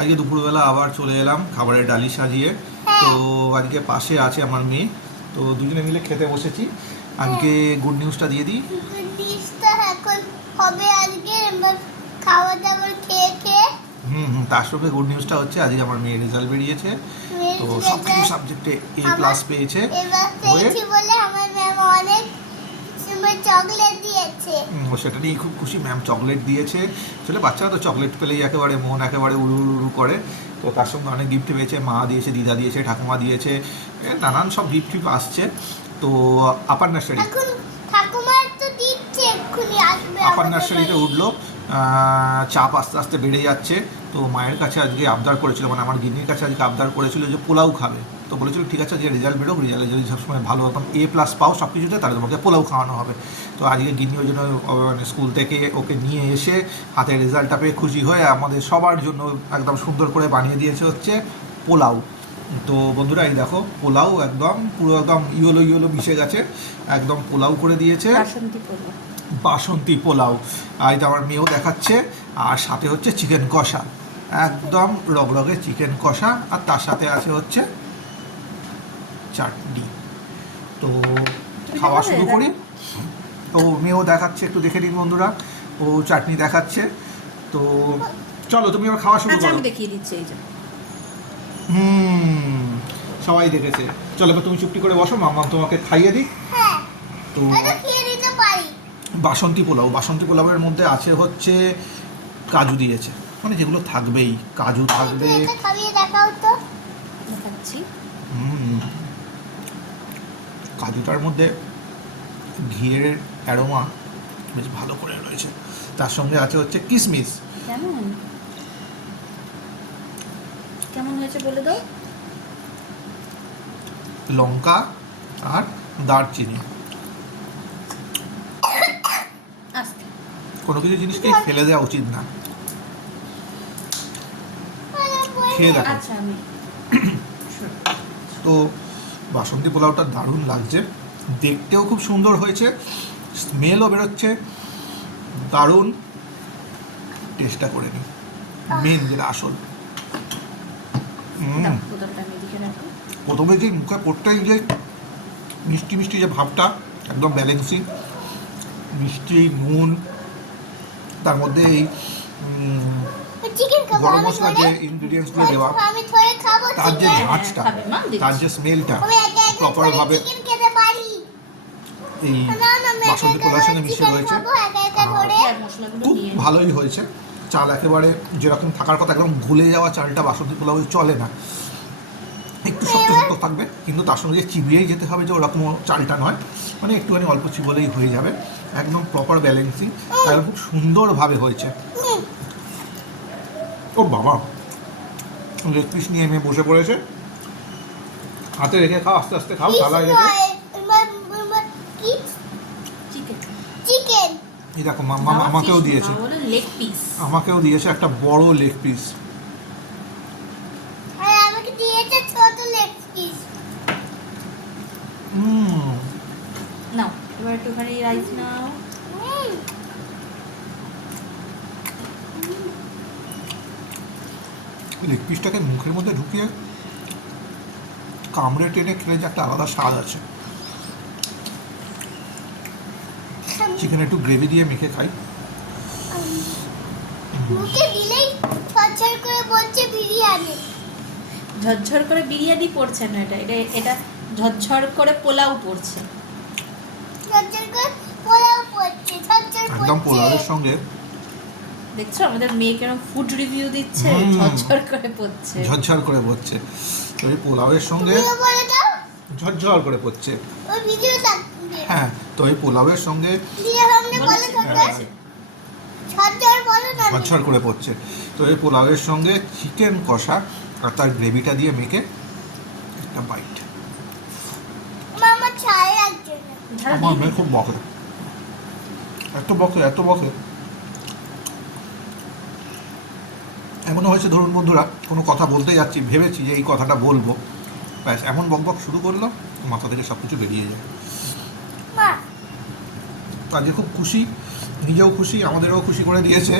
আজকে দুপুরবেলা আবার চলে এলাম খাবারের ডালি সাজিয়ে। তো আজকে পাশে আছে আমার মেয়ে, তো দুজনে মিলে খেতে বসেছি। আজকে গুড নিউজটা দিয়ে দিই। গুড নিউজটা এখন হবে আজকে খাওয়া দাওয়া খেয়ে খেয়ে। তার সঙ্গে গুড নিউজটা হচ্ছে আজকে আমার মেয়ের রেজাল্ট বেরিয়েছে। তো সব কিছু সাবজেক্টে A+ পেয়েছে। এবার পেয়েছি বলে আমার ম্যাম অনেক চকলেট দিয়েছে। সেটা নিয়ে খুব খুশি, ম্যাম চকলেট দিয়েছে। আসলে বাচ্চারা তো চকলেট পেলেই একেবারে মন একেবারে উড়ু উড়ু করে। তো তার সঙ্গে অনেক গিফট পেয়েছে, মা দিয়েছে, দিদা দিয়েছে, ঠাকুমা দিয়েছে, নানান সব গিফট আসছে। তো আপার নার্সারি ঠাকুমার তো দিচ্ছে, এক্ষুনি আসবে। আপার নার্সারিতে উঠলো। চাপ আস্তে আস্তে বেড়ে যাচ্ছে। তো মায়ের কাছে আজকে আবদার করেছিল, মানে আমার গিন্নির কাছে আজকে আবদার করেছিল যে পোলাও খাবে। তো বলেছিল ঠিক আছে, যে রেজাল্ট বেরোক, রেজাল্টে যদি সবসময় ভালো রকম A+ পাও সব কিছুতে, তাহলে তোমাকে পোলাও খাওয়ানো হবে। তো আজকে গিন্নি ওই জন্য মানে স্কুল থেকে ওকে নিয়ে এসে হাতে রেজাল্টটা পেয়ে খুশি হয়ে আমাদের সবার জন্য একদম সুন্দর করে বানিয়ে দিয়েছে হচ্ছে পোলাও। তো বন্ধুরা এই দেখো পোলাও একদম পুরো একদম ইয়েলো ইয়েলো মিশে গেছে, একদম পোলাও করে দিয়েছে, বাসন্তী পোলাও। আর এটা আমার মেয়েও দেখাচ্ছে। আর সাথে হচ্ছে চিকেন কষা, একদম রগরগে চিকেন কষা, আর তার সাথে আছে হচ্ছে চাটনি। তো খাওয়া শুরু করি। তো মেয়েও দেখাচ্ছে, একটু দেখে নিন বন্ধুরা, ও চাটনি দেখাচ্ছে। তো চলো তুমি এবার খাওয়া শুরু করো। আমি দেখিয়ে দিচ্ছি এই যে। সবাই দেখেছে। চলো এবার তুমি চুপটি করে বসো, মাম্মা তোমাকে খাইয়ে দিই। হ্যাঁ, তো এটা খেয়ে নিতে পারি। বাসন্তী পোলাও, বাসন্তী পোলাওয়ের মধ্যে আছে হচ্ছে কাজু দিয়েছে, মানে যেগুলো থাকবেই, কাজু থাকবে। এটা খাইয়ে দেখাও তো। দেখাচ্ছি। কাজুটার মধ্যে ঘিয়ের অ্যারোমা বেশ ভালো করে রয়েছে। তার সঙ্গে আছে হচ্ছে কিশমিশ। কেমন কেমন হয়েছে বলে দাও। লঙ্কা আর দারচিনি। আস্তে। কোনো কিছু জিনিসকে ফেলে দেওয়া উচিত না, খেয়ে দেখো। আচ্ছা আমি তো বাসন্তী পোলাওটা দারুণ লাগছে, দেখতেও খুব সুন্দর হয়েছে, স্মেলও বেরোচ্ছে দারুণ। টেস্টটা করে নিই, মেন যেটা আসল। দাও, বোতলটা আমি দিকে রাখো। প্রথমে যে মুখে পড়তেই যে মিষ্টি মিষ্টি যে ভাবটা, একদম ব্যালেন্সিং, মিষ্টি নুন, তার মধ্যে এই চিকেন খাবো গরম আমি মশলা যে ইনগ্রিডিয়েন্টসগুলো দেওয়া, আমি থরে খাবো তার যে চিকেন। ঝাঁঝটা, খাবে মা, দিচ্ছি। তার যে স্মেলটা আমি একা একা প্রপারভাবে চিকেন খেতে পারি এই না। না আমি বাসন্তী পোলাওর সঙ্গে মিশে রয়েছে। খাবো একা একা ধরে। আর মশলাগুলো খুব নিয়ে ভালোই হয়েছে। চাল একেবারে যেরকম থাকার কথা, একদম ভুলে যাওয়া চালটা বাসন্তী পোলাও চলে না, একটু শক্ত শক্ত থাকবে, কিন্তু তার সঙ্গে যে চিবিয়েই যেতে হবে যে ওরকম চালটা নয়, মানে একটুখানি অল্প চিবলেই হয়ে যাবে, একদম প্রপার ব্যালেন্সিং, একদম খুব সুন্দরভাবে হয়েছে। ও বাবা, লেগ পিস নিয়ে মেয়ে বসে পড়েছে, হাতে রেখে খাও, আস্তে আস্তে খাও, থালায় রেখে। কি চিকেন। চিকেন এই দেখো মাম্মা আমাকেও দিয়েছে, লেগ পিস। আমাকেও দিয়েছে একটা বড় লেগ পিস। আর আমাকে দিয়েছে ছোট লেগ পিস। নাও এবার একটুখানি রাইস নাও। লেগ পিসটাকে মুখের মধ্যে ঢুকিয়ে কামড়ে টেনে খেলে যে একটা আলাদা স্বাদ আছে। চিকেন একটু গ্রেভি দিয়ে মেখে খাই। মুখে দিলেই ছড়ছড় করে বলছে বিরিয়ানি। ঝরঝর করে বিরিয়ানি পড়ছে না, এটা এটা এটা ঝরঝর করে পোলাও পড়ছে। ছড়ছড় করে পোলাও পড়ছে, ছড়ছড় করছে। একদম পোলাওয়ের সঙ্গে দেখছো আমাদের মেয়ে কেরম ফুড রিভিউ দিচ্ছে, ঝরঝর করে পড়ছে। ঝরঝর করে পড়ছে। তো এই পোলাওয়ের সঙ্গে ভিডিও বলে দাও, ঝরঝর করে পড়ছে। ওই ভিডিও থাকবে। হ্যাঁ, তো এই পোলাওয়ের সঙ্গে ভিডিও সামনে বলে বলেছে, থাকবে। বলেছে। ছড়ছড় বলো না। ঝরঝর করে পড়ছে। তো এই পোলাওয়ের সঙ্গে চিকেন কষা আর তার গ্রেভিটা দিয়ে মেখে একটা বাইট। মামা ছাই লাগছে না। ঝাল আমার দিয়ে মেয়ে খুব বকে, এত বকে, এত বকে। এমনও হয়েছে ধরুন বন্ধুরা, কোনো কথা বলতে যাচ্ছি, ভেবেছি যে এই কথাটা বলবো, ব্যাস এমন বকবক শুরু করলো, মাথা থেকে সব কিছু বেরিয়ে যায়। মা আজকে খুব খুশি, নিজেও খুশি, আমাদেরও খুশি করে দিয়েছে।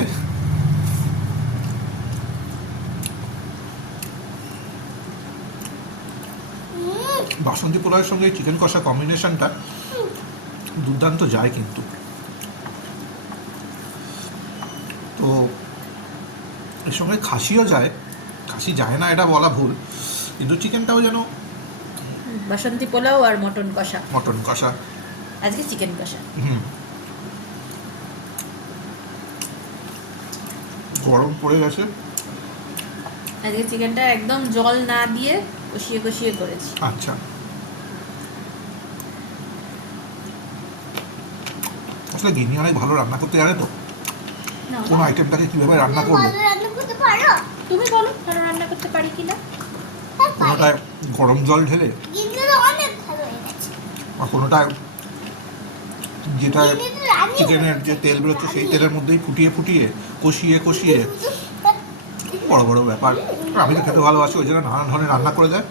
বাসন্তী পোলাওয়ের সঙ্গে চিকেন কষা কম্বিনেশনটা দুর্দান্ত যায় কিন্তু। তো এর সঙ্গে খাসিও যায়, খাসি যায় না এটা বলা ভুল, কিন্তু চিকেনটাও যেন বাসন্তী পোলাও আর মটন কষা, মটন কষা। আজকে চিকেন কষা। গরম পড়ে গেছে। আজকে চিকেনটা একদম জল না দিয়ে কষিয়ে কষিয়ে করেছি। আচ্ছা, আসলে গিনি অনেক ভালো রান্না করতে জানে তো, না, কোন আইটেমটাকে কিভাবে রান্না করবে। ভালো রান্না করতে পারো? তুমি বলো ভালো রান্না করতে পারি কিনা। হ্যাঁ, পারি। কোনোটায় গরম জল ঢেলে, কিন্তু তো অনেক ভালো হয়ে গেছে। আর কোনোটায় যেটা কিন্তু তো রান্না চিকেনের যে তেল বেরোচ্ছে সেই তেলের মধ্যেই ফুটিয়ে ফুটিয়ে কষিয়ে কষিয়ে বড় বড় ব্যাপার। আমি তো খেতে ভালোবাসি, ওই জন্য নানান ধরনের রান্না করে দেয়,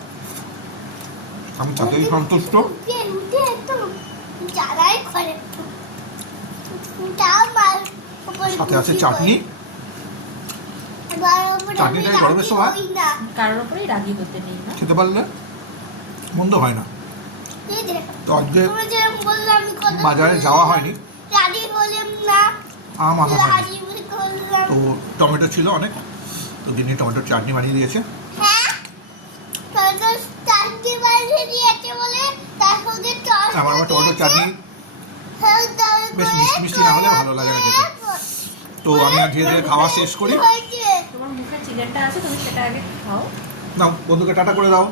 আমি তাতেই সন্তুষ্ট। উঠে উঠে একদম জ্বালাই করে। তাও মার উপরে সাথে আছে কুচি চাটনি। করে। এবার উপরে চাটনিটাই আমি গরমের সময়? রাখি না। কারোর ওপরেই রাগি করতে নেই না। খেতে পারলে মন্দ হয় না। এই দেখো, তো আজকে তোমরা যেরকম বললে আমি কথা বাজারে যাওয়া হয়নি, রাজি হলাম না। আম আনা হয়নি, রাজি করলাম। তো টমেটো ছিল অনেক, তো গিনি টমেটোর চাটনি বানিয়ে দিয়েছে। হ্যাঁ, তোর তো চাটনি বানিয়ে দিয়েছে বলে তার সঙ্গে টস আমার আবার টমেটোর চাটনি হ্যাঁ, তারপরে বেশ মিষ্টি মিষ্টি না হলে ভালো লাগে না খেতে। তো আমি আর ধীরে ধীরে খাওয়া শেষ করি। হয়েছে। তোমার মুখে চিকেনটা আছে, তুমি সেটা আগে খাও। নাও বন্ধুকে টাটা করে দাও।